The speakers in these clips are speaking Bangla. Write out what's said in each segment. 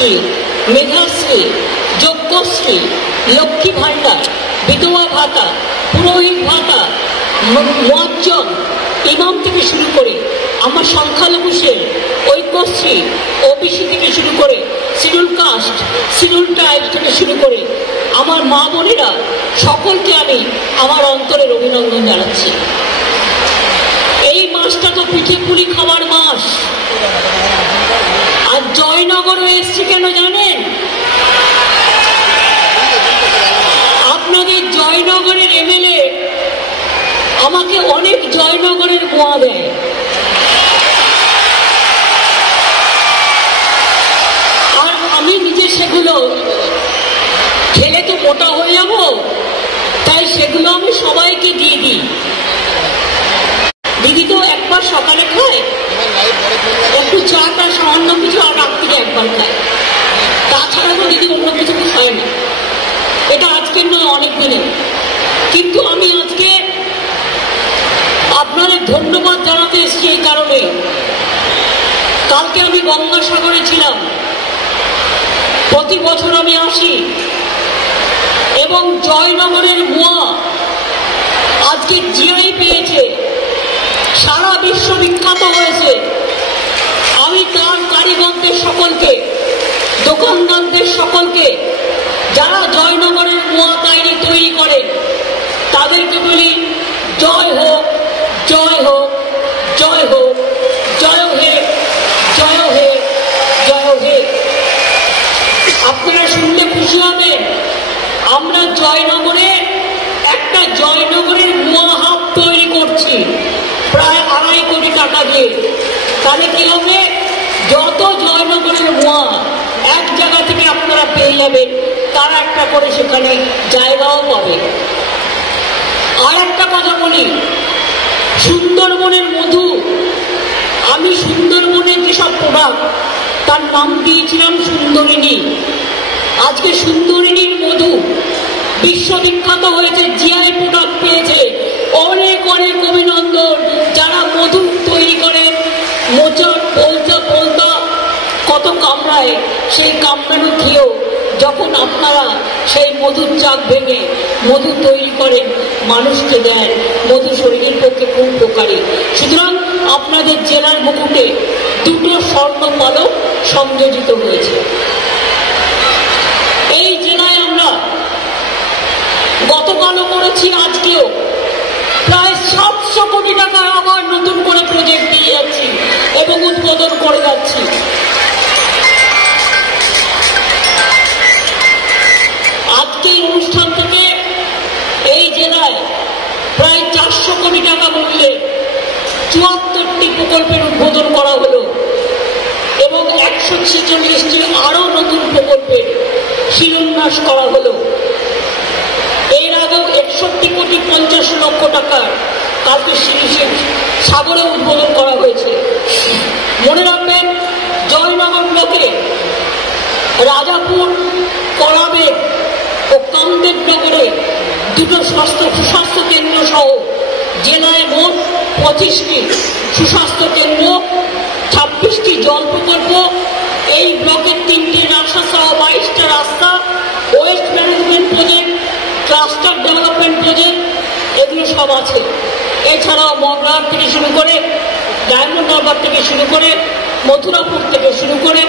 কন্যাশ্রী, মেধাশ্রী, যজ্ঞশ্রী, লক্ষ্মী ভাণ্ডার, বিধবা ভাতা, পুরোহিত ভাতা, মুয়াজ্জম, ইমাম থেকে শুরু করে আমার সংখ্যালঘু সেল, ঐক্যশ্রী, ওবিসি থেকে শুরু করে শিডিউল কাস্ট, শিডিউল ট্রাইব থেকে শুরু করে আমার মা বোনেরা সকলকে আমি আমার অন্তরের অভিনন্দন জানাচ্ছি। এই মাসটা তো পিঠে পুলি খাওয়ার মাস। আর জয়নগরে এসছি কেন জানেন? আপনাদের জয়নগরের এমএলএ আমাকে অনেক জয়নগরের মোয়া দেয়। আর আমি নিজে সেগুলো খেলে তো মোটা হয়ে যাব, তাই সেগুলো আমি সবাইকে দিয়ে দিই। দিদি তো একবার সকালে খায়, একটু চাটা সামান্য কিছু, আর রাত্রিরে একবার খায়, তাছাড়া তো দিদি অন্য কিছু খায় না। এটা আজকের নয়, অনেক দিনের। কিন্তু আমি আজকে আপনাদের ধন্যবাদ জানাতে এসেছি এই কারণে, কালকে আমি গঙ্গাসাগরে ছিলাম, প্রতি বছর আমি আসি, এবং জয়নগরের মোয়া আজকে জিআই পেয়েছে, সারা বিশ্ব বিখ্যাত হয়েছে। আমি তার কারিগরদের সকলকে, দোকানদারদের সকলকে, যারা জয়নগরের মোয়া তৈরি করে, তাদেরকে বলি জয় হোক, জয় হোক, জয় হোক, জয় হে, জয় হে, জয় হে। আপনারা শুনলে খুশি হবেন, আমরা জয়নগরে একটা জয়নগরের মোয়া হাব তৈরি করছি প্রায় 2.5 কোটি টাকা দিয়ে। তাহলে কি হবে? যত জয়নগরের মোয়া এক জায়গা থেকে আপনারা পেয়ে যাবেন, তারা একটা করে সেখানে জায়গাও পাবে। আর একটা কথা বলি, সুন্দরবনের মধু, আমি সুন্দরবনের যেসব প্রোডাক্ট তার নাম দিয়েছিলাম সুন্দরিনী। আজকে সুন্দরিনীর মধু বিশ্ববিখ্যাত হয়েছে, জিআই প্রোডাক্ট পেয়েছে। অনেক অনেক অভিনন্দন যারা মধু তৈরি করে। মোচা বলতা বলতা কত কামড়ায়, সেই কামড়ানো খেয়েও যখন আপনারা সেই মধুর চাক ভেঙে মধু তৈরি করেন, মানুষকে দেন, মধু শরীরের পক্ষে খুব উপকারী। সুতরাং আপনাদের জেলার মুকুটে 2টো স্বর্ণ পদক সংযোজিত হয়েছে। এই জেলায় আমরা গতকালও করেছি, আজকেও প্রায় 700 কোটি টাকা আবার নতুন করে প্রজেক্ট দিয়ে যাচ্ছি এবং উদ্বোধন করে যাচ্ছি। আজকে এই অনুষ্ঠান থেকে এই জেলায় প্রায় 400 কোটি টাকা মূল্যে 74টি প্রকল্পের উদ্বোধন করা হলো এবং 146টি আরো নতুন প্রকল্পের শিলান্যাস করা হলো। এর আগেও 61,50,00,000 টাকার কালকে সাগরে উদ্বোধন করা হয়েছে। মনে রাখবেন, জয়নগর ব্লকে রাজাপুর, কলাবেগ ও কামদেবনগরে 2টো সুস্বাস্থ্য কেন্দ্র সহ জেলায় মোট 25টি সুস্বাস্থ্য কেন্দ্র, 26টি জল প্রকল্প, এই ব্লকের 3টি রাস্তা সহ 22টা রাস্তা, waste management project, cluster development project, এগুলো সব আছে। এছাড়াও মগরাহাট থেকে শুরু করে, ডায়মন্ড হারবার থেকে শুরু করে, মথুরাপুর থেকে শুরু করে,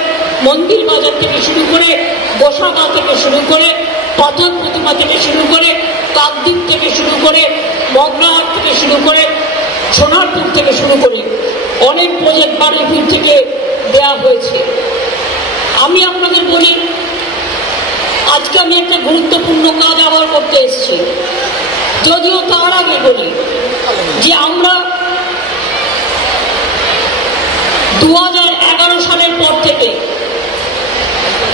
মন্দির বাজার থেকে শুরু করে, গোসাবা থেকে শুরু করে, পাথর প্রতিমা থেকে শুরু করে, কাকদ্বীপ থেকে শুরু করে, মগরাহাট থেকে শুরু করে, সোনারপুর থেকে শুরু করে অনেক প্রজেক্ট বারুইপুর থেকে দেওয়া হয়েছে। আমি আপনাদের বলি, আজকে আমি একটা গুরুত্বপূর্ণ কাজ আবার করতে এসেছি। যদিও তার আগে বলি যে আমরা 2011 সালের পর থেকে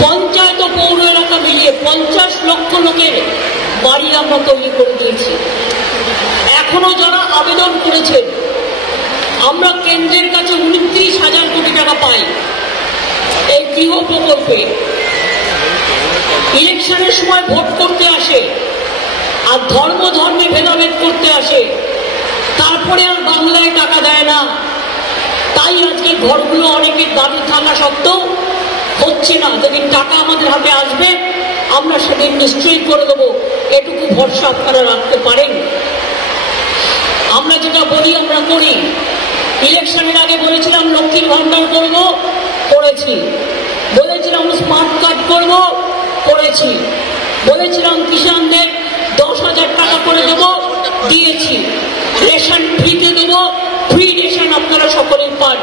পঞ্চায়েত ও পৌর এলাকা মিলিয়ে 50 লক্ষ লোকের বাড়ি আমরা তৈরি করে দিয়েছি। এখনো যারা আবেদন করেছেন, আমরা কেন্দ্রের কাছে 29,000 কোটি টাকা পাই এই গৃহ প্রকল্পে। ইলেকশনের সময় ভোট করতে আসে আর ধর্মে ভেদাভেদ করতে আসে, তারপরে আর বাংলায় টাকা দেয় না। তাই আজকে ঘরগুলো অনেকের দাবি থাকা সত্ত্বেও হচ্ছে না, যেদিন টাকা আমাদের হাতে আসবে আমরা সেদিন নিশ্চয়ই করে দেবো, এটুকু ভরসা আপনারা রাখতে পারেন। আমরা যেটা বলি আমরা করি। ইলেকশনের আগে বলেছিলাম লক্ষ্মীর ভান্ডার করবো, করেছি। বলেছিলাম স্মার্ট কার্ড করবো, করেছি। বলেছিলাম কিষানদের 10,000 টাকা করে দেবো, দিয়েছি। রেশন ফ্রিতে দেবো, ফ্রি রেশন আপনারা সকলেই পান,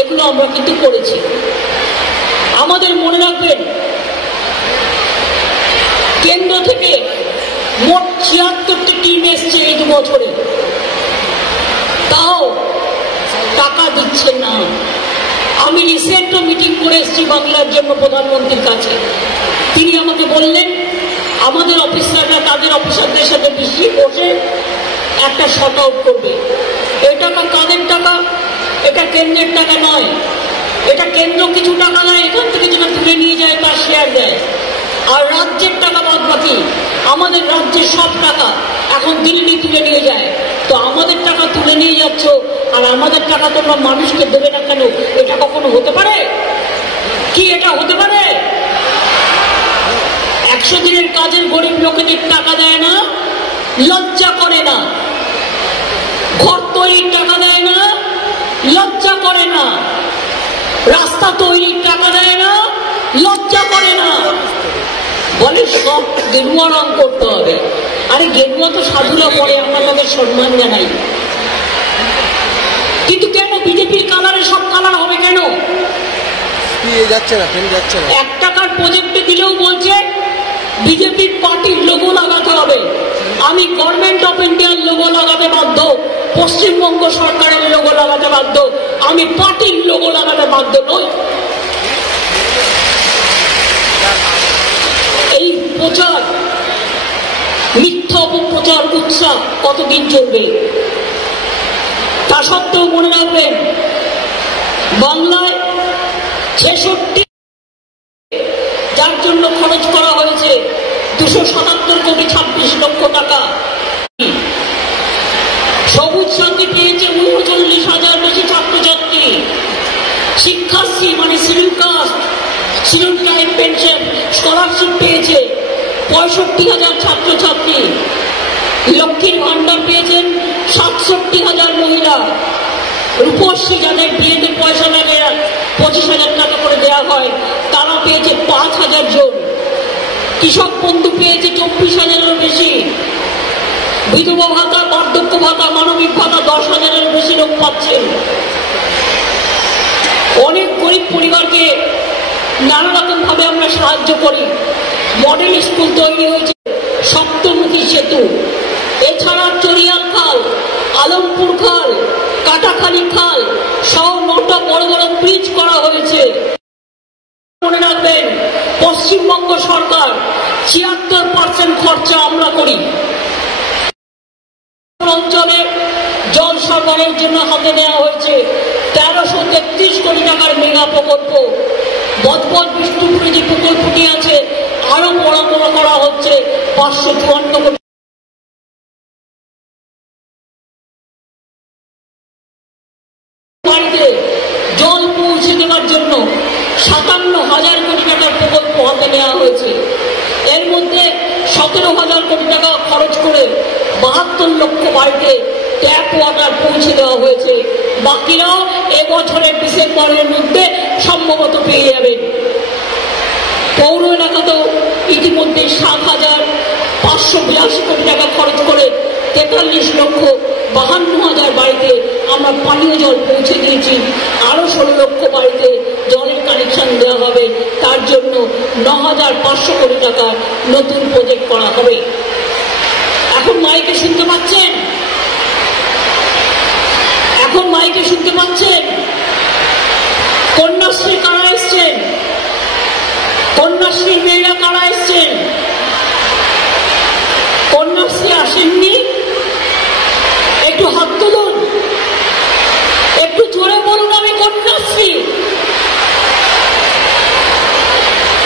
এগুলো আমরা কিন্তু করেছি। আমাদের মনে রাখবেন কেন্দ্র থেকে মোট 76টি টিম এসছে এই 2 বছরে, তাও টাকা দিচ্ছে না। আমি রিসেন্টও মিটিং করে এসেছি বাংলার জন্য প্রধানমন্ত্রীর কাছে। তিনি আমাকে বললেন আমাদের অফিসাররা তাদের অফিসারদের সাথে বেশি বসে একটা শর্ট আউট করবে। এই টাকা কাদের টাকা? এটা কেন্দ্রের টাকা নয়। এটা কেন্দ্র কিছু টাকা নয়, এখান থেকে যেটা তুলে নিয়ে যায় তার শেয়ার দেয়। আর রাজ্যের টাকা বাদ বাকি, আমাদের রাজ্যের সব টাকা এখন দিল্লি তুলে নিয়ে যায়। তো আমাদের টাকা তুলে নিয়ে যাচ্ছ আর আমাদের টাকা তোমরা মানুষকে দেবে না কেন? এটা কখনো হতে পারে কি? এটা হতে পারে? 100 দিনের কাজের গরিব লোকেদের টাকা দেয় না, লজ্জা করে না। ঘর তৈরির টাকা দেয় না, লজ্জা করে না। রাস্তা তৈরির টাকা দেয় না, লজ্জা করে না। বলে সব গেরুয়া রং করতে হবে। আরে গেরুয়া তো সাধুরা পরে, আমরা তাদের সম্মান জানাই। কিন্তু কেন বিজেপির কালারে সব কালার হবে কেন? যাচ্ছে না, 1 টাকার প্রজেক্টে দিলেও বলছে বিজেপির পার্টির লোগো লাগাতে হবে। আমি গভর্নমেন্ট অফ ইন্ডিয়ার লোগো লাগাতে বাধ্য, পশ্চিমবঙ্গ সরকারের লোগো লাগাতে বাধ্য, আমি পার্টির লোগো লাগাতে বাধ্য নই। এই প্রচার, মিথ্যা অপপ্রচার, উৎসাহ কতদিন চলবে? তা সত্ত্বেও মনে রাখবেন বাংলায় 66 যার জন্য খরচ করা হয়েছে 277,26,00,000 টাকা। সবুজ সাথী পেয়েছে 39,000 বেশি ছাত্রছাত্রী। শিক্ষাশ্রী মানে schedule caste, schedule tribe pension scholarship পেয়েছে 65,000 ছাত্রছাত্রী। লক্ষ্মীর ভান্ডার পেয়েছেন 67,000 মহিলা। রূপশ্রী যাদের বিয়েতে পয়সা লাগে 25,000 টাকা করে দেওয়া হয়, তারা পেয়েছে 5,000 জন। কৃষক বন্ধু পেয়েছে 24,000-এরও বেশি। বিধবা ভাতা, বার্ধক্য ভাতা, মানবিক ভাতা 10,000-এরও বেশি লোক পাচ্ছেন। অনেক গরিব পরিবারকে নানা রকম ভাবে আমরা সাহায্য করি। মডেল স্কুল তৈরি হয়েছে, সপ্তমুখী সেতু, এছাড়া চরিয়াল খাল, আলমপুর খাল, কাটাখালী খাল সহ 9টা বড় বড় ব্রিজ করা হয়েছে। মনে রাখবেন পশ্চিমবঙ্গ সরকার 76% খরচা আমরা করি। অঞ্চলে জল সরবরাহের জন্য হাতে নেওয়া হয়েছে 1333 কোটি টাকার মেগা প্রকল্প। বজবজ বিষ্ণুপুরে যে প্রকল্পটি আছে আরো বড় করা হচ্ছে 554 কোটি। জল পৌঁছে দেওয়ার জন্য 57,000 কোটি টাকার প্রকল্প হাতে নেওয়া হয়েছে। এর মধ্যে 17,000 কোটি টাকা খরচ করে 72 লক্ষ বাড়িতে ট্যাপ ওয়াটার পৌঁছে দেওয়া হয়েছে। বাকিরাও এবছরের ডিসেম্বরের মধ্যে সম্ভবত পেয়ে যাবেন। পৌর এলাকাতেও ইতিমধ্যে 7,582 কোটি টাকা খরচ করে 43,52,000 বাড়িতে আমরা পানীয় জল পৌঁছে দিয়েছি। আরো 16 লক্ষ বাড়িতে জলের কানেকশন দেওয়া হবে। তার জন্য 9,500 কোটি টাকার নতুন প্রজেক্ট করা হবে। এখন মাইকে শুনতে পাচ্ছেন? এখন মাইকে শুনতে পাচ্ছেন? কন্যাশ্রী কারা এসছেন? কন্যাশ্রীর মেয়েরা কারা এসছেন? কন্যাশ্রী আসেননি? একটু হাত তুলুন, একটু জোরে বলুন আমি কন্যাশ্রী।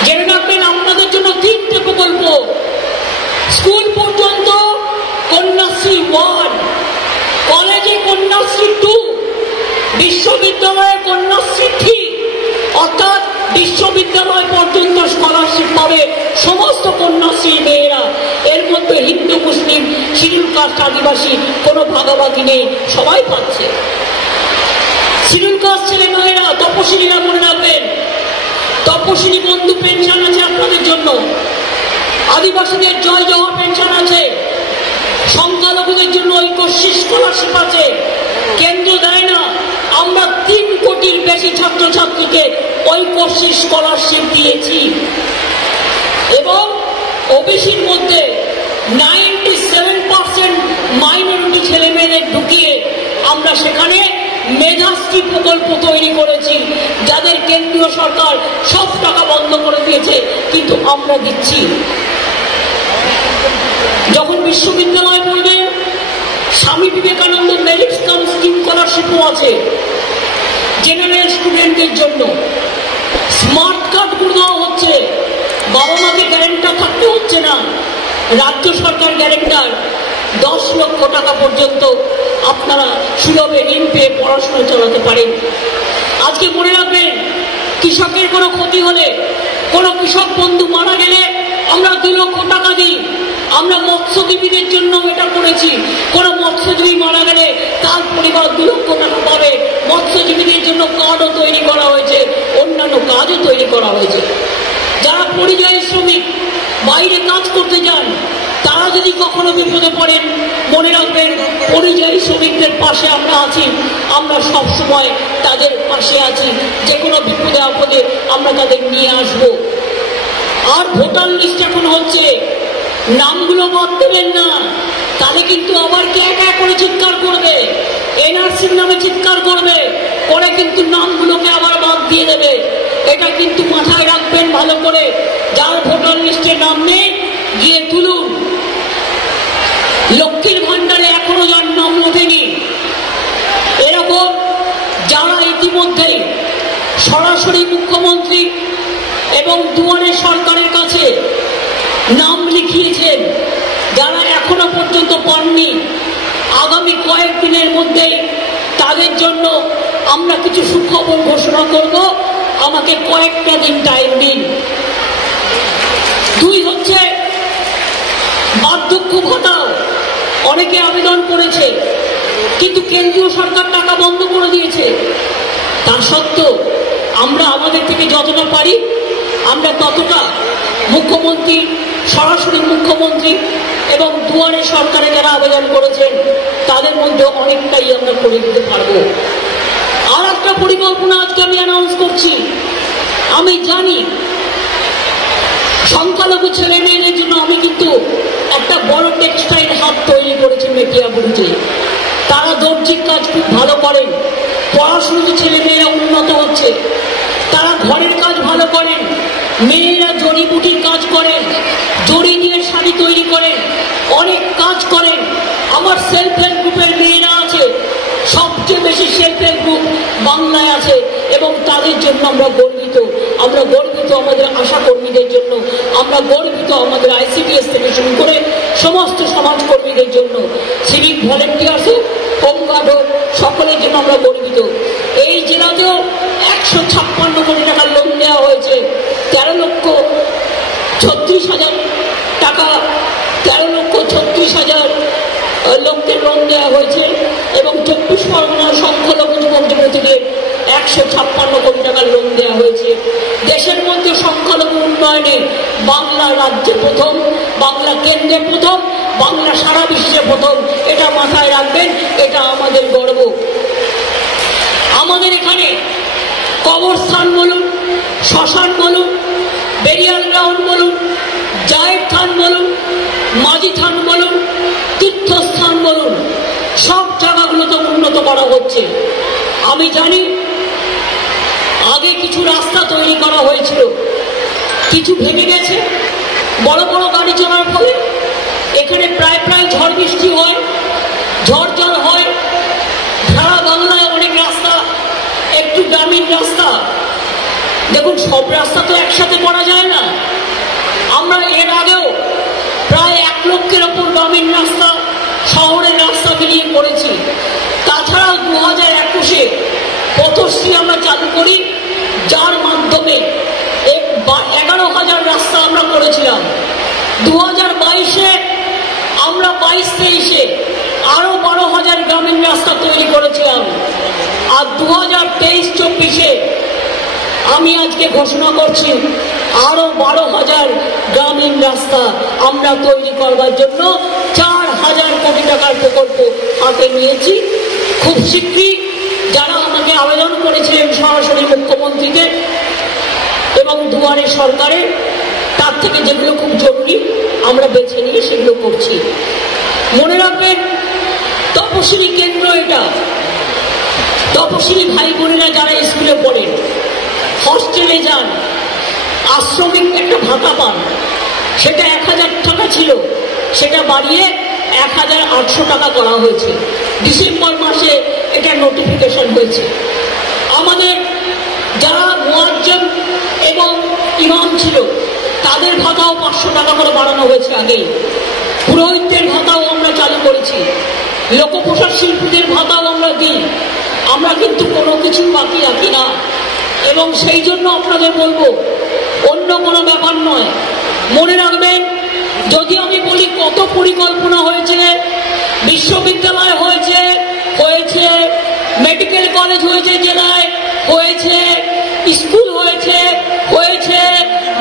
জেনে রাখবেন আপনাদের জন্য 3টে প্রকল্প। স্কুল পর্যন্ত কন্যাশ্রী 1, কলেজে কন্যাশ্রী 2, বিশ্ববিদ্যালয়ে কন্যাশ্রী 3, অর্থাৎ বিশ্ববিদ্যালয় পর্যন্ত স্কলারশিপ পাবে সমস্ত কন্যাশ্রী মেয়েরা। এর মধ্যে হিন্দু, মুসলিম, শিডিউল কাস্ট, আদিবাসী কোনো ভাগাভাগি নেই, সবাই পাচ্ছে। শিডিউল কাস্ট ছেলে মেয়েরা, তপশিলীরা মনে রাখবেন, তপশিলী বন্ধু পেনশন আছে আপনাদের জন্য, আদিবাসীদের জয় জওয়ার পেনশন আছে, সংখ্যালঘুদের জন্য ঐক্যশ্রী স্কলারশিপ আছে। কেন্দ্র দেয় না, আমরা 3 কোটির বেশি ছাত্রছাত্রীকে ঐক্যশ্রী স্কলারশিপ দিয়েছি। এবং ওবিসির মধ্যে 97% মাইনরিটি ছেলে মেয়েদের ঢুকিয়ে আমরা সেখানে মেধাশ্রী প্রকল্প তৈরি করেছি, যাদের কেন্দ্রীয় সরকার সব টাকা বন্ধ করে দিয়েছে, কিন্তু আমরা দিচ্ছি। যখন বিশ্ববিদ্যালয় পড়বে, Swami Vivekananda merit cum scheme স্কলারশিপও আছে জেনারেল স্টুডেন্টদের জন্য। স্মার্ট কার্ড করে দেওয়া হচ্ছে, বাবা মাকে গ্যারেন্টার থাকতে হচ্ছে না, রাজ্য সরকার গ্যারেন্টার। 10 লক্ষ টাকা পর্যন্ত আপনারা সুলভে ঋণ পেয়ে পড়াশোনা চালাতে পারেন। আজকে মনে রাখবেন, কৃষকের কোনো ক্ষতি হলে, কোনো কৃষক বন্ধু মারা গেলে আমরা 2 লক্ষ টাকা দিই। আমরা মৎস্যজীবীদের জন্য এটা করেছি, কোনো মৎস্যজীবী মারা গেলে তার পরিবার 2 লক্ষ টাকা পাবে। মৎস্যজীবীদের জন্য কার্ডও তৈরি করা হয়েছে, অন্যান্য কাজও তৈরি করা হয়েছে। যারা পরিযায়ী শ্রমিক, বাইরে কাজ করতে যান, তারা যদি কখনো বিপদে পড়েন, মনে রাখবেন পরিযায়ী শ্রমিকদের পাশে আমরা আছি। আমরা সব সময় তাদের পাশে আছি, যে কোনো বিপদে আপদে আমরা তাদের নিয়ে আসব। আর ভোটার লিস্ট এখন হচ্ছে, নামগুলো বাদ দেবেন না, তাহলে কিন্তু আবার কে একা করে চিৎকার করবে, এনআরসির নামে চিৎকার করবে, পরে কিন্তু নামগুলোকে আবার বাদ দিয়ে দেবে। এটা কিন্তু মাথায় রাখবেন ভালো করে। যার ভোটার লিস্টে নাম নেই, গিয়ে তুলুন। লক্ষ্মীর ভান্ডারে এখনো যার নাম ওঠেনি, এরকম যারা ইতিমধ্যেই সরাসরি মুখ্যমন্ত্রী এবং দুয়ারে সরকারের কাছে নাম লিখিয়েছেন, যারা এখনো পর্যন্ত পাননি, আগামী কয়েকদিনের মধ্যেই তাদের জন্য আমরা কিছু সুখবর ঘোষণা করব। আমাকে কয়েকটা দিন টাইম দিন। 2 হচ্ছে বার্ধক্য ভাতাও অনেকে আবেদন করেছে, কিন্তু কেন্দ্রীয় সরকার টাকা বন্ধ করে দিয়েছে। তা সত্ত্বেও আমরা আমাদের থেকে যতটা পারি আমরা ততটা মুখ্যমন্ত্রী, সরাসরি মুখ্যমন্ত্রী এবং দুয়ারে সরকারে যারা আবেদন করেছেন তাদের মধ্যে অনেকটাই আমরা করে দিতে পারবো। আর একটা পরিকল্পনা আজকে আমি অ্যানাউন্স করছি। আমি জানি সংখ্যালঘু ছেলে মেয়েদের জন্য আমি কিন্তু একটা বড় টেক্সটাইল হাব তৈরি করেছি মেটিয়াবুরুতে। তারা দর্জির কাজ খুব ভালো করেন, পড়াশুনো ছেলে মেয়েরা উন্নত হচ্ছে, তারা ঘরের কাজ ভালো করেন, মেয়েরা জড়িবুটির কাজ করেন, জড়ি দিয়ে শাড়ি তৈরি করেন, অনেক কাজ করেন। আমার সেলফ হেল্প গ্রুপের মেয়েরা আছে, সবচেয়ে বেশি সেলফ হেল্প গ্রুপ বাংলায় আছে, এবং তাদের জন্য আমরা গর্বিত। আমরা গর্বিত আমাদের আশা কর্মীদের জন্য, আমরা গর্বিত আমাদের ICDS থেকে শুরু করে সমস্ত সমাজকর্মীদের জন্য, সিভিক ভলেন্টিয়ার্স হোক, হোমগার্ড হোক, সকলের জন্য আমরা গর্বিত। এই জেলাতেও 156 কোটি টাকার লোন দেওয়া হয়েছে। 13,36,000 টাকা, 13,36,000 লোকদের লোন দেওয়া হয়েছে, এবং 24 পরগনার সংখ্যালঘু যুবক যুবতীদের 156 কোটি টাকার লোন দেওয়া হয়েছে। দেশের মধ্যে সংখ্যালঘু উন্নয়নে বাংলা রাজ্যে প্রথম, বাংলা কেন্দ্রে প্রথম, বাংলা সারা বিশ্বে প্রথম। এটা মাথায় রাখবেন, এটা আমাদের গর্ব। আমাদের এখানে কবরস্থান বলুন, শ্মশান বলুন, বেরিয়াল গ্রাউন্ড বলুন, জায়ের থান বলুন, মাঝি থান বলুন, তীর্থস্থান বলুন, সব জায়গাগুলোতে উন্নত করা হচ্ছে। আমি জানি আগে কিছু রাস্তা তৈরি করা হয়েছিল, কিছু ভেঙে গেছে বড় বড় গাড়ি চলার ফলে। এখানে প্রায় প্রায় ঝড় বৃষ্টি হয়, ঝড় জল হয়। সারা বাংলায় অনেক রাস্তা একটু গ্রামীণ রাস্তা। দেখুন, সব রাস্তা তো একসাথে করা যায় না। আমরা এর আগেও প্রায় 1 লক্ষের ওপর গ্রামীণ রাস্তা, শহরের রাস্তা মিলিয়ে করেছি। তাছাড়াও 2021-এ পথশ্রী আমরা চালু করি, যার মাধ্যমে আমরা করেছিলাম। 2022-এ আমরা 22-23-এ আরো 12,000 গ্রামীণ রাস্তা তৈরি করেছিলাম। আর 2023-24-এ আমি আজকে ঘোষণা করছি আরো 12,000 গ্রামীণ রাস্তা আমরা তৈরি করবার জন্য 4,000 কোটি টাকার প্রকল্প হাতে নিয়েছি। খুব শীঘ্রই যারা আমাকে আবেদন করেছিলেন সরাসরি মুখ্যমন্ত্রীকে এবং দুয়ারে সরকারে, তার থেকে যেগুলো খুব জরুরি আমরা বেছে নিয়ে সেগুলো করছি। মনে রাখবেন, তপশিলি কেন্দ্র এটা। তপশিলি ভাই বোনেরা যারা স্কুলে পড়েন, হস্টেলে যান, আশ্রমিক একটা ভাতা পান, সেটা 1,000 টাকা ছিল, সেটা বাড়িয়ে 1,800 টাকা করা হয়েছে। ডিসেম্বর মাসে এটা নোটিফিকেশন হয়েছে। আমাদের যারা মুয়াজ্জিন এবং ইমাম ছিল তাদের ভাতাও 500 টাকা করে বাড়ানো হয়েছে আগেই। পুরোহিতদের ভাতাও আমরা চালু করেছি। লোকপ্রসাদ শিল্পীদের ভাতাও আমরা দিই। আমরা কিন্তু কোনো কিছু বাকি রাখি না। এবং সেই জন্য আপনাদের বলবো, অন্য কোনো ব্যাপার নয়। মনে রাখবেন, যদি আমি বলি কত পরিকল্পনা হয়েছে, বিশ্ববিদ্যালয় হয়েছে, মেডিকেল কলেজ হয়েছে জেলায়, হয়েছে স্কুল হয়েছে,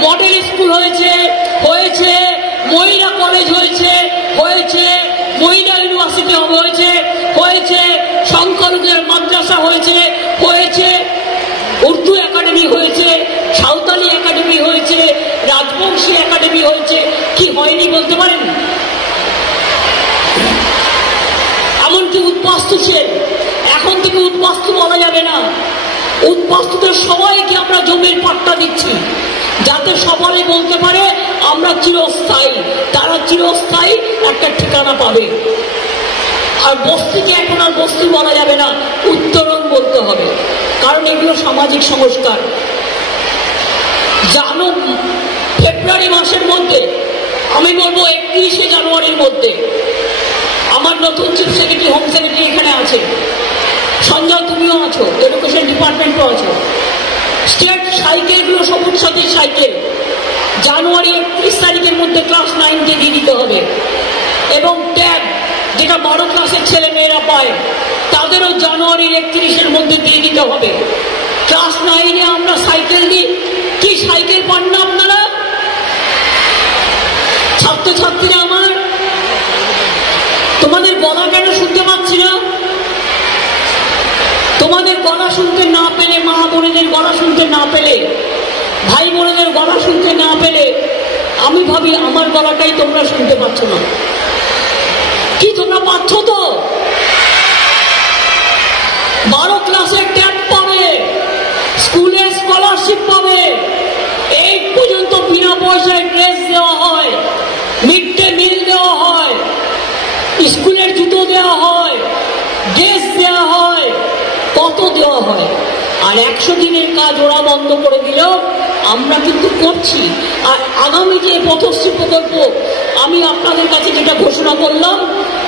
মডেল স্কুল হয়েছে, মহিলা কলেজ হয়েছে, মহিলা ইউনিভার্সিটি হয়েছে, সংখ্যালঘুদের মাদ্রাসা হয়েছে, উর্দু একাডেমি হয়েছে, সাঁওতালি একাডেমি হয়েছে, রাজবংশী একাডেমি হয়েছে। কি হয়নি বলতে পারেন? এমনকি উদ্বাস্তু সেন, এখন থেকে উদ্বাস্তু বলা যাবে না। উদ্বাস্তুদের সবাইকে আমরা জমির পাট্টা দিচ্ছি, যাতে সবাই বলতে পারে আমরা চিরস্থায়ী। তারা চিরস্থায়ী একটা ঠিকানা পাবে। আর বস্তিকে এখন আর বস্তি বলা যাবে না, উত্তরণ বলতে হবে, কারণ এগুলো সামাজিক সংস্কার। জানো, ফেব্রুয়ারি মাসের মধ্যে, আমি বলবো 31শে জানুয়ারির মধ্যে, আমার নতুন চিফ সেক্রেটারি, হোম সেক্রেটারি এখানে আছে, সঞ্জয় তুমিও আছো, এডুকেশন ডিপার্টমেন্টও আছো। স্টেট সাইকেলগুলো, সবুজ সাথী সাইকেল জানুয়ারি 31 তারিখের মধ্যে ক্লাস 9-কে দিয়ে দিতে হবে। এবং ট্যাগ, যেটা 12 ক্লাসের ছেলে মেয়েরা পায়, তাদেরও জানুয়ারি 31-এর মধ্যে দিয়ে দিতে হবে। ক্লাস 9-এ আমরা সাইকেল দিই। কি সাইকেল পান না আপনারা? ছাত্রছাত্রীরা আমার, তোমাদের গলা কেন শুনতে পাচ্ছি না? তোমাদের গলা শুনতে না পেলে, মা বোনেদের গলা শুনতে না পেলে, ভাই বোনেদের গলা শুনতে না পেলে, আমি ভাবি আমার গলাটাই তোমরা শুনতে পাচ্ছ না। কি তোমরা পাচ্ছ তো? 12 ক্লাসের ট্যাব পাবে, স্কুলে স্কলারশিপ পাবে, 8 পর্যন্ত বিনা পয়সায় ড্রেস দেওয়া হয়, মিড ডে মিল দেওয়া হয়, স্কুলের জুতো দেওয়া হয়, ড্রেস দেওয়া হয়, কত দেওয়া হয়। আর 100 দিনের কাজ ওরা বন্ধ করে দিল, আমরা কিন্তু করছি। আর আগামী যে পথশ্রী প্রকল্প আমি আপনাদের কাছে যেটা ঘোষণা করলাম,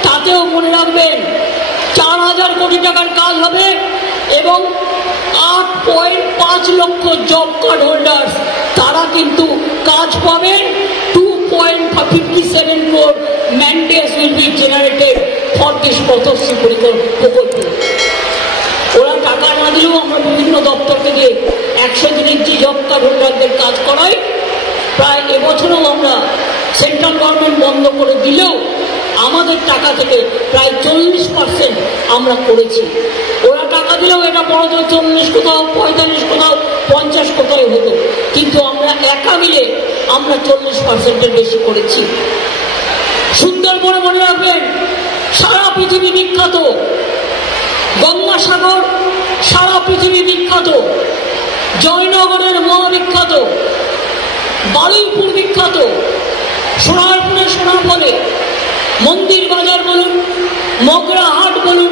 তাতেও মনে রাখবেন 4,000 কোটি টাকার কাজ হবে এবং 8.5 লক্ষ জব কার্ড হোল্ডার তারা কিন্তু কাজ পাবেন। 2.57 crore mandates will be generated for this Pathashree প্রকল্প। ওরা টাকা না দিলেও আমরা বিভিন্ন দপ্তরকে দিয়ে 100 দিনের যে জব কার্ড হোল্ডারদের কাজ করাই, প্রায় এবছরও আমরা সেন্ট্রাল গভর্নমেন্ট বন্ধ করে দিলেও আমাদের টাকা থেকে প্রায় 40% আমরা করেছি। ওরা টাকা দিলেও এটা বড় 40 কোথাও, 45 কোথাও, 50 কোথাও হতো, কিন্তু আমরা একা মিলে আমরা 40%-এর বেশি করেছি। সুন্দরবনে মনে রাখবেন, সারা পৃথিবী বিখ্যাত, গঙ্গাসাগর সারা পৃথিবী বিখ্যাত, জয়নগরের মহা বিখ্যাত, বারুইপুর বিখ্যাত, সোনারপুরে সোনা বলে, মন্দির বাজার বলুন, মগরা হাট বলুন,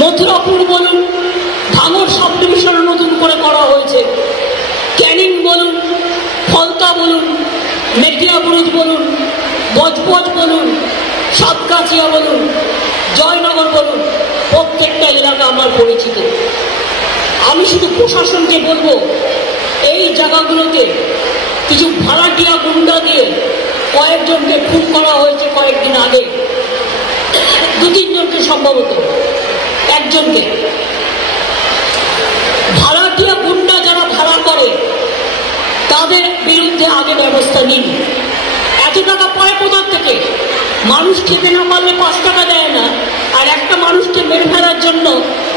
মথুরাপুর বলুন, ভাঙর সাব ডিভিশন নতুন করে করা হয়েছে, ক্যানিং বলুন, ফলতা বলুন, মেটিয়াবুরুজ বলুন, বজবজ বলুন, সাতকাছিয়া বলুন, জয়নগর বলুন, প্রত্যেকটা এলাকা আমার পরিচিত। আমি শুধু প্রশাসনকে বলবো, এই জায়গাগুলোতে কিছু ভাড়াটিয়া গুন্ডা দিয়ে কয়েকজনকে খুন করা হয়েছে কয়েকদিন আগে, 2-3 জনকে, সম্ভবত একজনকে। ভাড়াটিয়া গুন্ডা যারা ভাড়া করে তাদের বিরুদ্ধে আগে ব্যবস্থা নিন। এত টাকা পায় কোথার থেকে? মানুষ খেতে না পারলে 5 টাকা দেয় না, আর একটা মানুষকে মেরে ফেলার জন্য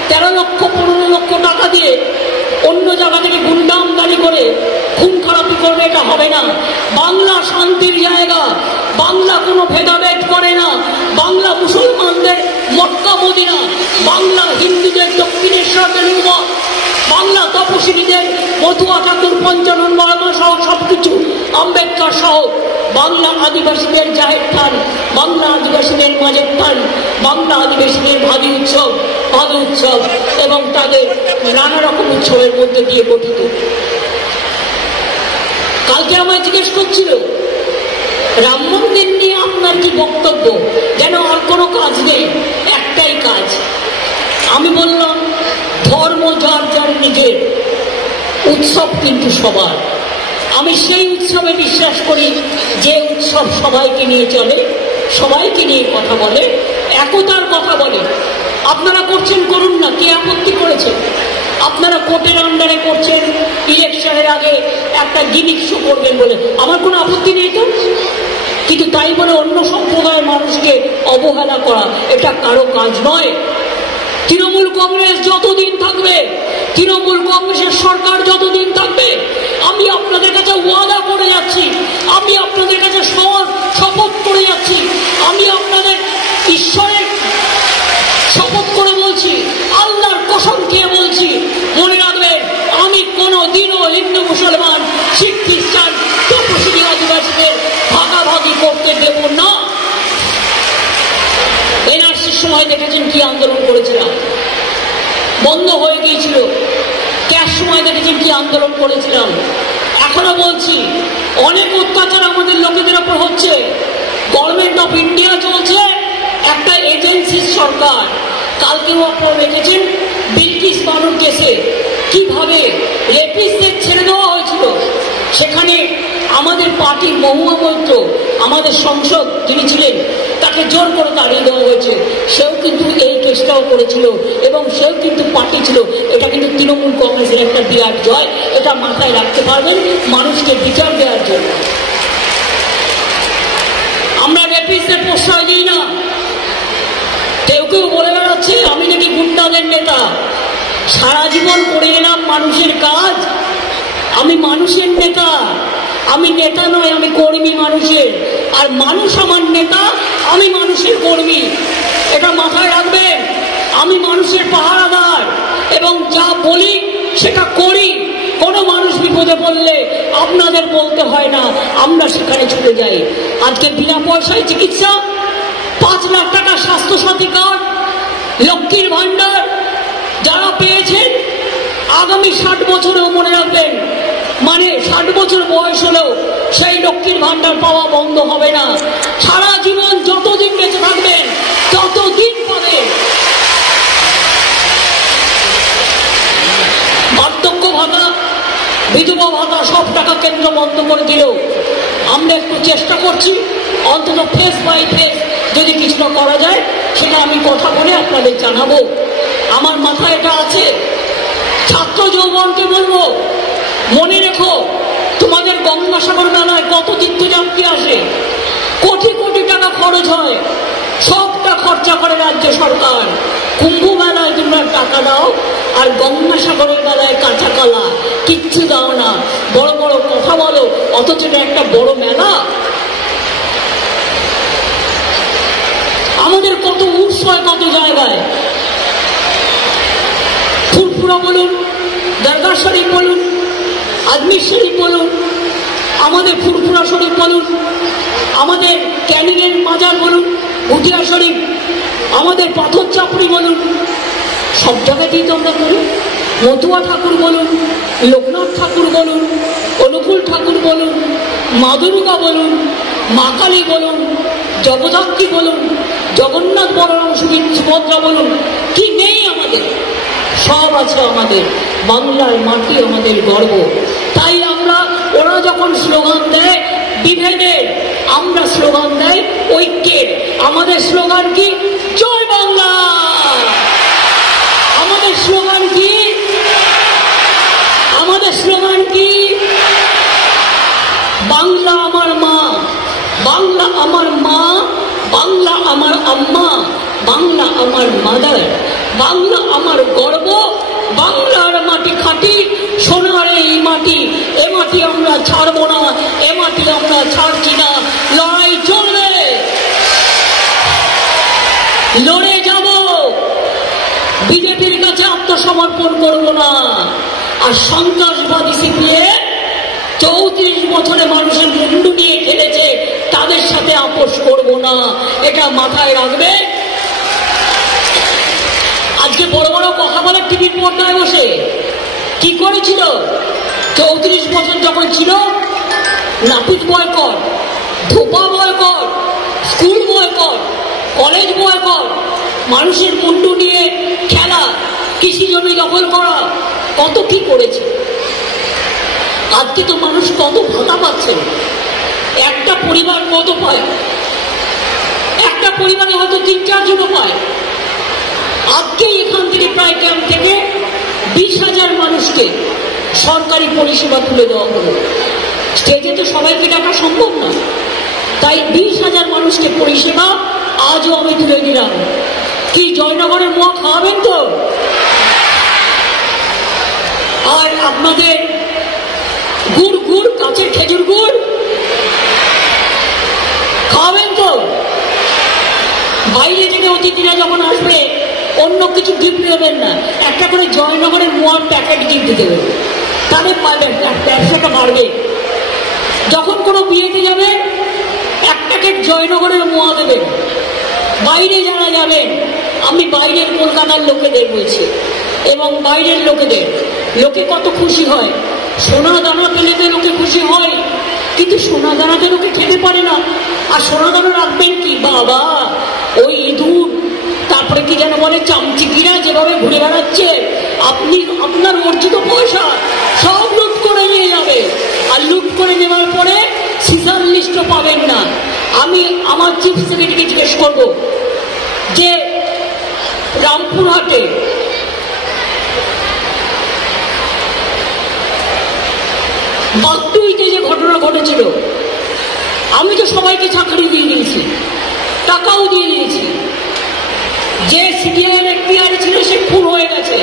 13 লক্ষ 15 লক্ষ টাকা দিয়ে অন্য জায়গা থেকে গুন্ডা আমদানি করে খুন খারাপি করবে, এটা হবে না। বাংলা শান্তির জায়গা, বাংলা কোনো ভেদাভেদ করে না, বাংলা মুসলমানদের মক্কা মদিনা, বাংলা হিন্দুদের দক্ষিণেশ্বর বেলুড়মঠ, বাংলা তপশিলীদের মতুয়া ঠাকুর পঞ্চানন বর্মা সহ সবকিছু, আম্বেদকর সহ, বাংলা আদিবাসীদের জাহের থান, বাংলা আদিবাসীদের মাঝের থান, বাংলা আদিবাসীদের ভাদু উৎসব এবং তাদের নানা রকম উৎসবের মধ্যে দিয়ে গঠিত। কালকে আমায় জিজ্ঞেস করছিল রাম মন্দির নিয়ে আপনার কি বক্তব্য, যেন আর কোনো কাজ নেই, একটাই কাজ। আমি বললাম ধর্ম যার যার নিজের, উৎসব কিন্তু সবার। আমি সেই উৎসবে বিশ্বাস করি যে উৎসব সবাইকে নিয়ে চলে, সবাইকে নিয়ে কথা বলে, একতার কথা বলে। আপনারা করছেন, করুন না, কে আপত্তি করেছে? আপনারা কোর্টের আন্ডারে করছেন, ইলেকশনের আগে একটা গিমিক শো করবেন বলে, আমার কোনো আপত্তি নেই তো। কিন্তু তাই বলে অন্য সম্প্রদায়ের মানুষকে অবহেলা করা, এটা কারো কাজ নয়। তৃণমূল কংগ্রেস যতদিন থাকবে, তৃণমূল কংগ্রেসের সরকার যতদিন থাকবে, আমি আপনাদের কাছে ওয়াদা করে যাচ্ছি, আমি আপনাদের কাছে শপথ করে যাচ্ছি, আমি আপনাদের ঈশ্বরের শপথ করে বলছি, আল্লাহর কসম খেয়ে বলছি, মনে রাখবেন আমি কোনোদিনও হিন্দু মুসলমান শিখ খ্রিস্টান তপশিলি আদিবাসীদের ভাগাভাগি করতে দেব না। এনআরসির সময় দেখেছেন কি আন্দোলন করেছিলাম, বন্ধ হয়ে গিয়েছিল। ক্যাশ সময় দেখেছেন কি আন্দোলন করেছিলাম। এখনো বলছি, অনেক অত্যাচার আমাদের লোকেদের ওপর হচ্ছে। গভর্নমেন্ট অফ ইন্ডিয়া চলছে, একটা এজেন্সির সরকার। কালকেও আপনারা দেখেছেন বিলকিস বানুর কেসে কিভাবে রেপিস্টদের ছেড়ে দেওয়া হয়েছিল। সেখানে আমাদের পার্টির মহুয়া মৈত্র, আমাদের সংসদ যিনি ছিলেন, তাকে জোর করে তাড়িয়ে দেওয়া হয়েছে। সেও কিন্তু এই কেসটাও করেছিল এবং সেও কিন্তু পার্টি ছিল। এটা কিন্তু তৃণমূল কংগ্রেসের একটা বিরাট জয়, এটা মাথায় রাখতে পারবেন মানুষকে বিচার দেওয়ার জন্য। আমরা রেপিস্টদের প্রশ্রয় দিই না। কেউ কেউ বলে বেড়াচ্ছে আমি নাকি গুন্ডাদের নেতা। সারা জীবন করে এলাম মানুষের কাজ, আমি মানুষের নেতা। আমি নেতা নয়, আমি কর্মী মানুষের, আর মানুষ আমার নেতা, আমি মানুষের কর্মী। এটা মাথায় রাখবেন। আমি মানুষের পাহারাদার এবং যা বলি সেটা করি। কোনো মানুষ বিপদে পড়লে আপনাদের বলতে হয় না, আমরা সেখানে ছুটে যাই। আজকে বিনা পয়সায় চিকিৎসা, 5 লাখ টাকা স্বাস্থ্যসাথী কার্ড, লক্ষ্মীর ভান্ডার যারা পেয়েছেন, আগামী 60 বছরেও মনে রাখবেন, মানে 60 বছর বয়স হলেও সেই লক্ষ্মীর ভান্ডার পাওয়া বন্ধ হবে না। সারা জীবন যতদিন বেঁচে থাকবেন ততদিন পাবেন। বার্ধক্য ভাতা, বিধবা ভাতা সব টাকা কেন্দ্র বন্ধ করে দিল। আমরা একটু চেষ্টা করছি, অন্তত ফেস বাই ফেস যদি কিছু না করা যায় সেটা আমি কথা বলে আপনাদের জানাবো। আমার মাথায় এটা আছে। ছাত্র যৌবনকে বলবো, মনে রেখো তোমাদের গঙ্গাসাগর মেলায় কত তীর্থযাত্রী আসে, কোটি কোটি টাকা খরচ হয়, সবটা খরচা করে রাজ্য সরকার। কুম্ভ মেলায় তোমরা টাকা দাও, আর গঙ্গাসাগরের মেলায় কাঁচা কলা কিচ্ছু দাও না। বড় বড় কথা বলো, অথচ এটা একটা বড় মেলা। আমাদের কত উৎস হয় কত জায়গায়, ফুরফুরা বলুন, দরগা শরীফ বলুন, আজমির শরীফ বলুন, আমাদের ফুরফুরা শরীফ বলুন, আমাদের ক্যানিংয়ের মাজার বলুন, ভুটিয়া শরীফ, আমাদের পাথর চাপড়ি বলুন, সব জায়গাতেই তো আমরা করি। মতুয়া ঠাকুর বলুন, লোকনাথ ঠাকুর বলুন, অনুকূল ঠাকুর বলুন, মা দুর্গা বলুন, মা কালী বলুন, জগদ্ধাত্রী বলুন, জগন্নাথ বলরাম সুভদ্রা বলুন, কি নেই আমাদের? সব আছে আমাদের। বাংলার মাটি আমাদের গর্ব। তাই আমরা, ওরা ওরা যখন স্লোগান দেয় বিভেদের, আমরা স্লোগান দেয় ঐক্যের। আমাদের স্লোগান কি? জয় বাংলা। আমাদের স্লোগান কি? আমাদের স্লোগান কি? বাংলা আমার মা, বাংলা আমার মা, বাংলা আমার আম্মা, বাংলা আমার মাদার, বাংলা আমার গর্ব, বাংলার মাটি খাঁটি, সোনার এই মাটি, এ মাটি আমরা ছাড়বো না, এ মাটি আমরা ছাড়ছি না। লড়াই চলবে, লড়ে যাব, বিজেপির কাছে আত্মসমর্পণ করব না। আর সন্ত্রাসবাদী সিপিএম 34 বছরে মানুষের মুন্ডু নিয়ে খেলেছে, তাদের সাথে আপোষ করব না, এটা মাথায় রাখবে। আজকে বড় বড় কথা বলে টিভির পর্দায় বসে কি করেছিল? 34 বছর যখন ছিল, নাপিত বয়কট, ধোপা boycott, school boycott, college boycott, মানুষের মুন্ডু নিয়ে খেলা, কৃষি জমি দখল করা, কত কি করেছে। আজকে তো মানুষ কত ভাতা পাচ্ছে, একটা পরিবার কত পায়, একটা পরিবারে হয়তো 3-4 জনও পায়। আজকে এখান থেকে প্রায় ক্যাম্প থেকে 20,000 মানুষকে সরকারি পরিষেবা তুলে দেওয়া হলো। স্টেজে তো সবাইকে ডাকা সম্ভব না, তাই 20,000 মানুষকে পরিষেবা আজও আমি তুলে দিলাম। কি জয়নগরের মোয়া খাওয়াবেন তো? আর আপনাদের গুড় গুড় কাঁচের খেজুর গুড় খাওয়াবেন তো? বাইরে থেকে অতিথিরা যখন আসবে অন্য কিছু গিফট দেবেন না, একটা করে জয়নগরের মোয়ার প্যাকেট গিফট দেবেন, তাদের ব্যবসাটা বাড়বে। যখন কোনো বিয়েতে যাবেন 1 প্যাকেট জয়নগরের মোয়া দেবেন। বাইরে যারা যাবেন, আমি বাইরের কলকাতার লোকেদের বলছি এবং বাইরের লোকেদের, লোকে কত খুশি হয়, সোনা দানা পেলে লোকে খুশি হয়, কিন্তু সোনা দানাতে লোকে খেতে পারে না। আর সোনা দানা রাখবেন কি? বাবা, ওই ইঁদুর, তারপরে কি যেন বলে চামচিকিরা যেভাবে ঘুরে বেড়াচ্ছে, আপনি আপনার অর্জিত পয়সা সব লুট করে নিয়ে যাবে। আর লুট করে নেওয়ার পরে সিজার লিস্টও পাবেন না। আমি আমার চিফ সেক্রেটারিকে জিজ্ঞেস করবো যে রামপুরহাটে বাগদুইতে যে ঘটনা ঘটেছিল, আমি তো সবাইকে চাকরি দিয়ে দিয়েছি, টাকাও দিয়ে দিয়েছি। যে সিবিআই এর ছিল সে খুন হয়ে গেছে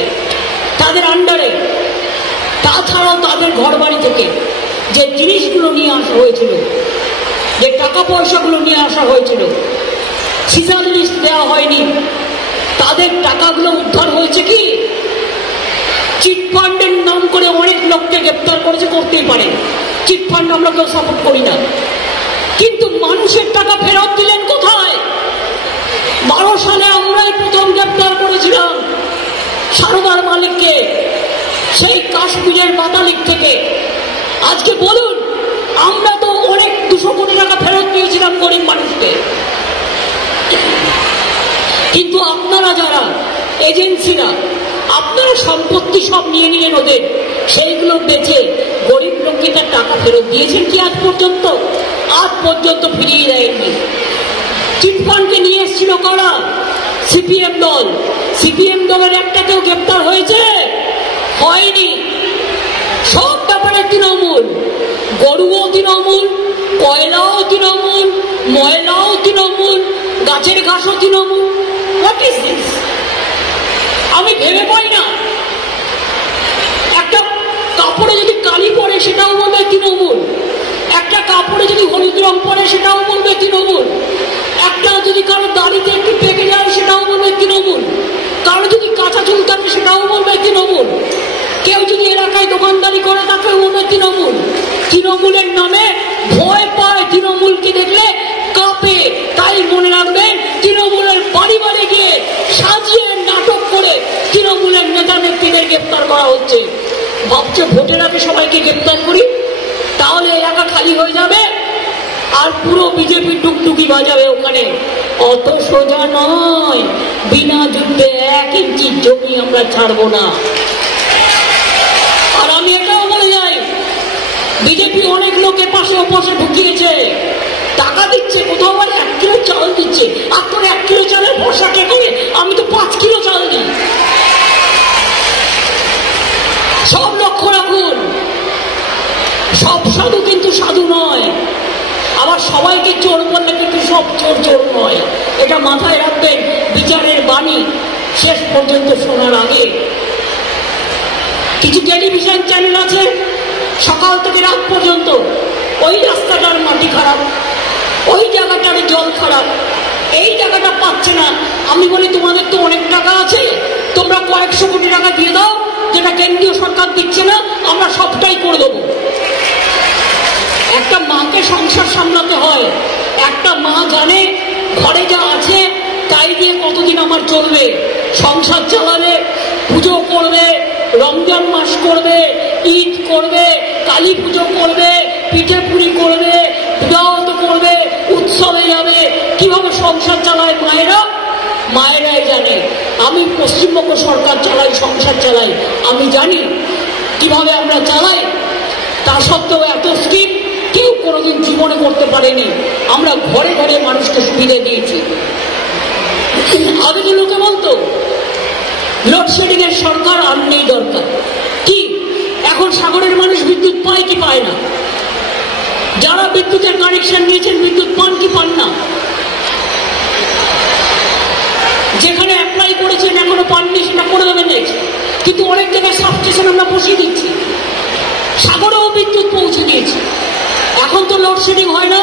তাদের আন্ডারে। তাছাড়াও তাদের ঘর বাড়ি থেকে যে জিনিসগুলো নিয়ে আসা হয়েছিল, যে টাকা পয়সাগুলো নিয়ে আসা হয়েছিল, সিজার লিস্ট দেওয়া হয়নি। তাদের টাকাগুলো উদ্ধার হয়েছে কি? চিটফান্ডের নাম করে অনেক লোককে গ্রেপ্তার করেছে, করতেই পারে, চিটফান্ড আমরা কেউ সাপোর্ট করি না, কিন্তু মানুষের টাকা ফেরত দিলেন কোথায়? 12 সালে আমরাই প্রথম গ্রেপ্তার করেছিলাম সারদার মালিককে, সেই কাশ্মীরের বাতালিক থেকে। আজকে বলুন, আমরা তো অনেক 200 কোটি টাকা ফেরত দিয়েছিলাম গরিব মানুষকে, কিন্তু আপনারা যারা এজেন্সিরা, আপনারা সম্পত্তি সব নিয়ে নিলেন ওদের, সেইগুলো বেচে গরিব লোককে তার টাকা ফেরত দিয়েছেন কি আজ পর্যন্ত? আজ পর্যন্ত ফিরিয়ে দেয়নি। চিটফান্ডকে নিয়ে এসেছিল কারা? সিপিএম দল। সিপিএম দলের একটাকেও গ্রেপ্তার হয়েছে? হয়নি। সব ব্যাপারে তৃণমূল, গরুও তৃণমূল, কয়লাও তৃণমূল, ময়লাও তৃণমূল, গাছের ঘাসও তৃণমূল। What is this? আমি ভেবে পাই না। একটা কাপড়ে যদি কালি পরে সেটাও বলবে তৃণমূল, একটা কাপড়ে যদি হলুদ রং পরে সেটাও বলবে তৃণমূল, একটা যদি কারো দাড়িতে একটু পেকে যায় সেটাও বলবে তৃণমূল, কারো যদি কাঁচা চুল থাকে সেটাও বলবে তৃণমূল, কেউ যদি এলাকায় দোকানদারি করে তাকেও বলবে তৃণমূল। তৃণমূলের নামে ভয় পায়, তৃণমূলকে দেখলে কাঁপে। তাই মনে রাখবেন, তৃণমূলের বাড়ি বাড়ি গিয়ে সাজিয়ে নাটক করে তৃণমূলের নেতা নেত্রীদের গ্রেপ্তার করা হচ্ছে। ভাবছে ভোটের আগে সবাইকে গ্রেপ্তার করি, তাহলে এলাকা খালি হয়ে যাবে আর পুরো বিজেপি টুকটুকি বাজাবে ওখানে। অত সোজা নয়, বিনা যুদ্ধে 1 ইঞ্চি জমি আমরা ছাড়বো না। আর আমি এটাও বলে যাই, বিজেপি অনেক লোকের পাশে ওপাশে ঢুকিয়েছে, টাকা দিচ্ছে, কোথাও আবার 1 কিলো চাল দিচ্ছে। আর তোর 1 কিলো চালের ভরসা কে করে? আমি তো 5 কিলো চাল দিই। সব লক্ষ্য রাখুন, সব সাধু কিন্তু সাধু নয়, আবার সবাইকে চোর বললে কিন্তু সব চোর চোর নয়। এটা মাথায় রাখবেন বিচারের বাণী শেষ পর্যন্ত শোনার আগে। কিছু টেলিভিশন চ্যানেল আছে সকাল থেকে রাত পর্যন্ত ওই রাস্তাটার মাটি খারাপ, ওই জায়গাটার জল খারাপ, এই জায়গাটা পাচ্ছে না। আমি বলি তোমাদের তো অনেক টাকা আছে, তোমরা কয়েকশো কোটি টাকা দিয়ে দাও, যেটা কেন্দ্রীয় সরকার দিচ্ছে না, আমরা সবটাই করে দেবো। একটা মাকে সংসার সামলাতে হয়, একটা মা জানে ঘরে যা আছে তাই দিয়ে কতদিন আমার চলবে। সংসার চালাবে, পুজো করবে, রমজান মাস করবে, ঈদ করবে, কালী পুজো করবে, পিঠে পুরি করবে, বিবাহত করবে, উৎসবে যাবে। কিভাবে সংসার চালায় মায়েরা? মায়েরাই জানে। আমি পশ্চিমবঙ্গ সরকার চালাই, সংসার চালাই, আমি জানি কিভাবে আমরা চালাই। তা সত্ত্বেও এত স্কিম কেউ কোনোদিন জীবনে করতে পারেনি। আমরা ঘরে ঘরে মানুষকে সুবিধা দিয়েছি। আগে যে লোকে বলতো লোডশেডিং এর সরকার আর নেই দরকার, কি এখন সাগরের মানুষ বিদ্যুৎ পায় কি পায় না? যারা বিদ্যুতের কানেকশন নিয়েছেন বিদ্যুৎ পান কি পান না? যেখানে অ্যাপ্লাই করেছেন এখনো পাননি, সেটা করে দেবেন নেক্সট। কিন্তু অনেক জায়গায় সাবস্টেশন আমরা বসিয়ে দিচ্ছি, সাগরেও বিদ্যুৎ পৌঁছে দিয়েছি। এখন তো লোডশেডিং হয় না,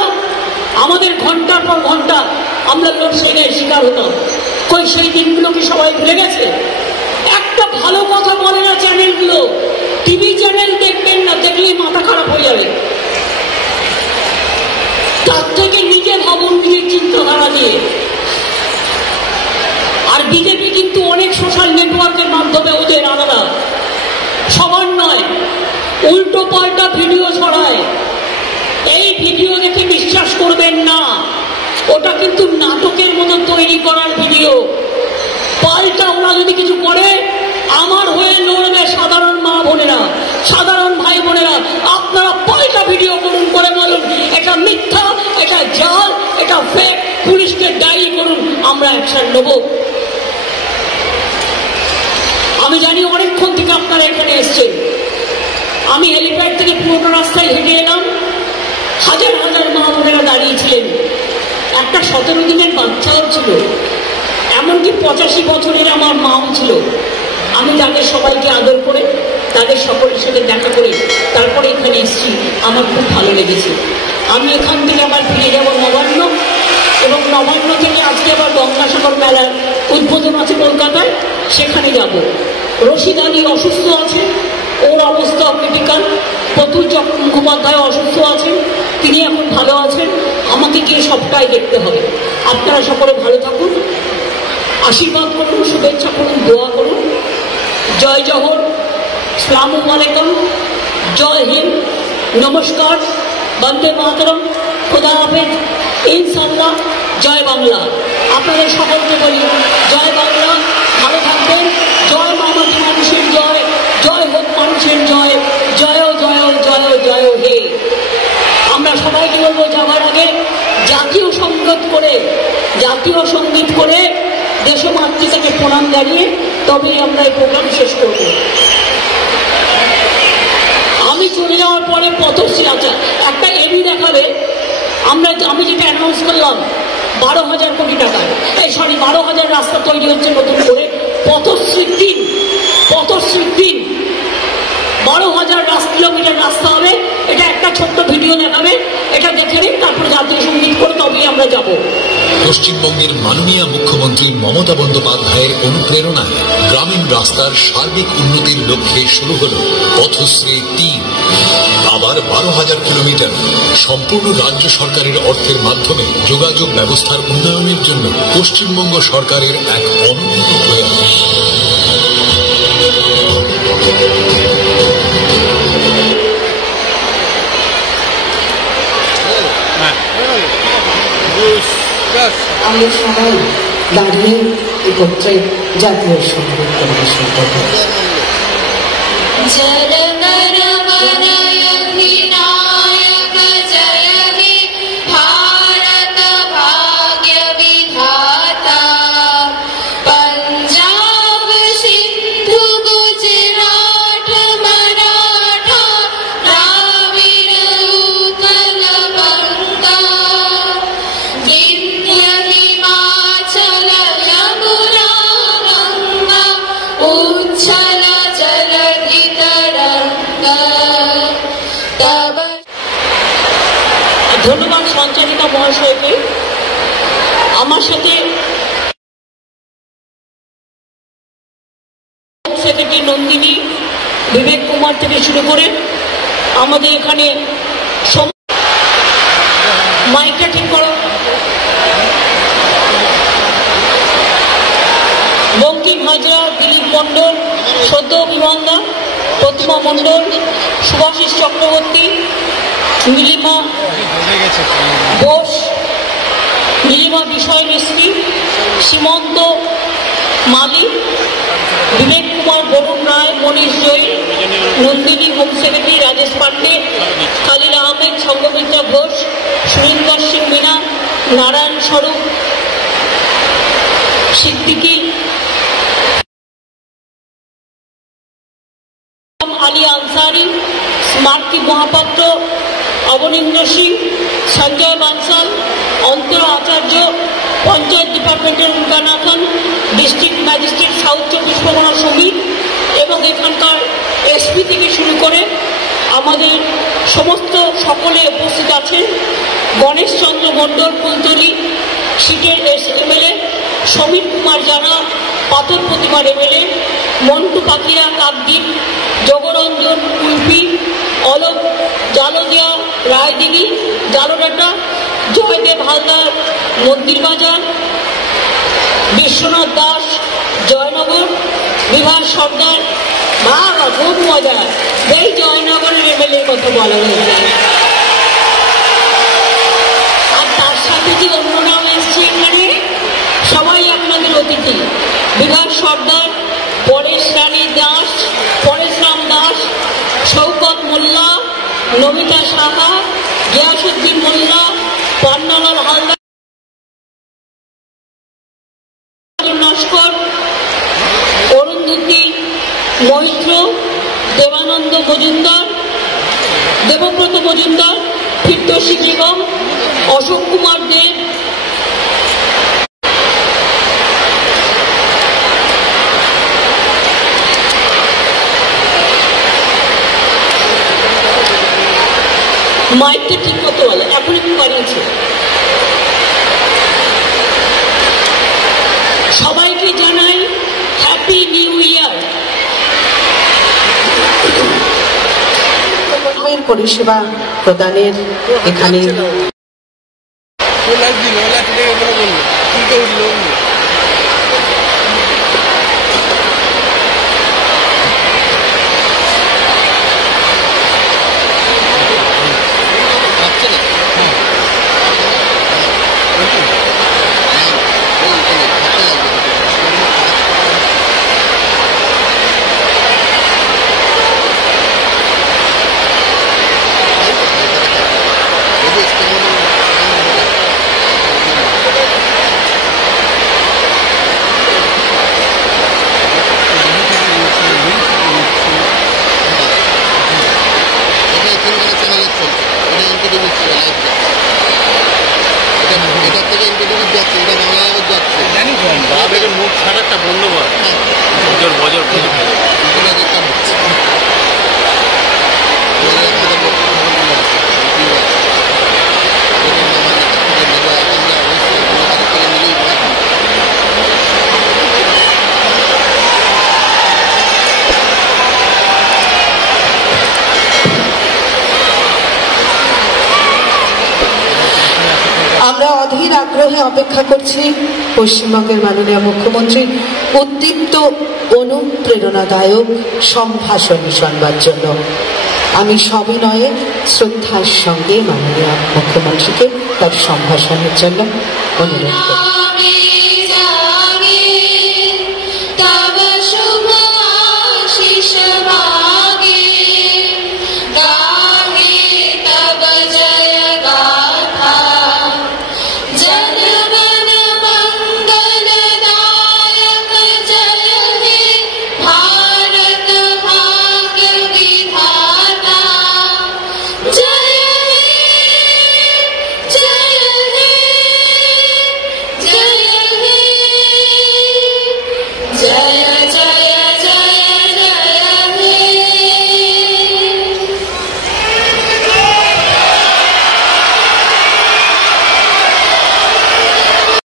আমাদের ঘন্টার পর ঘন্টা আমরা লোডশেডিং এর শিকার হতাম। কই সেই দিনগুলো কি সবাই ভুলে গেছে? একটা ভালো কথা বলে না চ্যানেলগুলো, টিভি চ্যানেল দেখবেন না, দেখলেই মাথা খারাপ হয়ে যাবে। তার থেকে নিজে ভাবুন, নিজের চিন্তাধারা দিয়ে। আর বিজেপি কিন্তু অনেক সোশ্যাল নেটওয়ার্কের মাধ্যমে ওদের আলাদা, সবার নয়, উল্টো পাল্টা ভিডিও ছড়ায়। এই ভিডিও দেখে বিশ্বাস করবেন না, ওটা কিন্তু নাটকের মতো তৈরি করার ভিডিও। পাল্টা ওরা যদি কিছু করে আমার হয়ে লড়বে সাধারণ মা বোনেরা, সাধারণ ভাই বোনেরা। আপনারা পাল্টা ভিডিও করুন, করে বলুন এটা মিথ্যা, এটা জাল, এটা ফেক, পুলিশকে দায়ী করুন, আমরা অ্যাকশন নেব। আমি জানি অনেকক্ষণ থেকে আপনারা এখানে এসছেন। আমি হেলিপ্যাড থেকে পুরোনো রাস্তায় হেঁটে এলাম, হাজার হাজার মা বোনেরা দাঁড়িয়েছিলেন। একটা 17 দিনের বাচ্চাও ছিল, এমনকি 85 বছরের আমার মাও ছিল। আমি তাদের সবাইকে আদর করে, তাদের সকলের সাথে দেখা করে তারপরে এখানে এসেছি। আমার খুব ভালো লেগেছে। আমি এখান থেকে আবার ফিরে যাব নবান্ন, এবং নবান্ন থেকে আজকে আবার গঙ্গাসাগর মেলার উদ্বোধন আছে কলকাতায়, সেখানে যাব। রশিদ আলী অসুস্থ আছে, ওর অবস্থা ক্রিটিক্যাল। প্রতুল মুখোপাধ্যায় অসুস্থ আছেন, তিনি এখন ভালো আছেন। আমাকে গিয়ে সবটাই দেখতে হবে। আপনারা সকলে ভালো থাকুন, আশীর্বাদ করুন, শুভেচ্ছা করুন, দোয়া করুন। জয় জহর, আসসালামু আলাইকুম, জয় হিন্দ, নমস্কার, বন্দে মাতরম, খোদা হাফেজ, ইনশাআল্লাহ, জয় বাংলা। আপনাদের সকলকে বলি জয় বাংলা, ভালো থাকবেন। জয় মামাটি মানুষের জয়, জয় হোক মানুষের জয়, জয় জয় জয় জয় হে। আমরা সবাইকে বলবো যাওয়ার আগে জাতীয় সঙ্গীত করে, জাতীয় সঙ্গীত করে দেশমাতৃকাকে প্রণাম জানিয়ে তবেই আমরা এই প্রোগ্রাম শেষ করব। আমি চলে যাওয়ার পরে পথশ্রী, আচ্ছা একটা এবি দেখাবে। আমি যেটা অ্যানাউন্স করলাম 12,000 কোটি টাকা, এই 12,000 রাস্তা তৈরি হচ্ছে নতুন করে। পথশ্রীর দিন, পথশ্রীর দিন 12,000 কিলোমিটার রাস্তা হবে। এটা একটা ছোট্ট ভিডিও দেখাবে, এটা দেখে নিন, তারপরে জাতীয় সঙ্গীত করে তবেই আমরা যাব। পশ্চিমবঙ্গের মাননীয় মুখ্যমন্ত্রী মমতা বন্দ্যোপাধ্যায়ের অনুপ্রেরণায় গ্রামীণ রাস্তার সার্বিক উন্নতির লক্ষ্যে শুরু হল পথশ্রী 3। আবার 12,000 কিলোমিটার সম্পূর্ণ রাজ্য সরকারের অর্থের মাধ্যমে যোগাযোগ ব্যবস্থার উন্নয়নের জন্য পশ্চিমবঙ্গ সরকারের এক অনন্য প্রয়াস। আমরা সবাই দাঁড়িয়ে একত্রে জাতীয় সঙ্গীত পরিবেশন করব। ধন্যবাদ সঞ্চালিকা মহাশয়কে। আমার সাথে সেক্রেটারি নন্দিনী, বিবেক কুমার থেকে শুরু করে আমাদের এখানে মাইকটা ঠিক করো, বঙ্কিম হাজরা, দিলীপ মণ্ডল, সদ্য বিমন্দা, প্রতিমা মণ্ডল, সুভাষিস চক্রবর্তী, নীলিমা ঘোষ, নীলিমা বিষয় মিস্ত্রি, সীমন্ত মালিক, বিবেক কুমার, বরুণ রায়, মনীষ জয়ী, নন্দিনী হোম সেক্রেটারি, রাজেশ পান্ডে, খালিল আহমেদ, সংঘমিত্রা ঘোষ, সুরিন্দর সিং মিনা, নারায়ণ স্বরূপ সিদ্দিকী, আলী আনসারি, স্মার্তি মহাপাত্র, অবনীন্দ্র সিং, সঞ্জয় বানসাল, অন্তর আচার্য, পঞ্চায়েত ডিপার্টমেন্টের Ulaganathan, district magistrate south 24 Parganas Samir এবং এখানকার এসপি থেকে শুরু করে আমাদের সমস্ত সকলে উপস্থিত আছেন। গণেশ চন্দ্র মণ্ডল কুলতলি সিটের এমএলএ, সমীর কুমার জানা পাথর প্রতিমার এমএলএ, মন্টু পাখিরা কাকদ্বীপ, জগরঞ্জন কুলপি, অলোক জালদিয়া রায়দিঘি জালোডাটা, জয়দেব হালদার মন্দির বাজার, বিশ্বনাথ দাস জয়নগর, বিভাস সর্দার। বাবা খুব মজা, এই জয়নগরের এমএলএর কথা বলা হয়েছে। আর তার সাথে যে অন্য নাম এসছে এখানে সবাই আপনাদের অতিথি। বিভাস সর্দার, পরেশ রানী দাস, পরেশ রাম দাস, শৌকত মোল্লা, নমিতা সাহা, গিয়াসুদ্দিন মোল্লা, পান্নালাল হালদার, নস্কর, অরুন্ধতী মৈত্র, দেবানন্দ মজুমদার, দেবব্রত মজুমদার, ফিরদৌসী বেগম, অশোক কুমার দেব, মাইকটা ঠিক করতে বলে, এখন একটু বাড়িয়েছে। সবাইকে জানাই হ্যাপি নিউ ইয়ার। পরিষেবা প্রদানের এখানে মুখ ছাড়াটা বন্ধ কর, বজর বজর আমরা অধীর আগ্রহে অপেক্ষা করছি পশ্চিমবঙ্গের মাননীয় মুখ্যমন্ত্রী উদ্দীপ্ত অনুপ্রেরণাদায়ক সম্ভাষণ শুনবার জন্য। আমি সবিনয়ে শ্রদ্ধার সঙ্গে মাননীয় মুখ্যমন্ত্রীকে তার সম্ভাষণের জন্য অনুরোধ করি।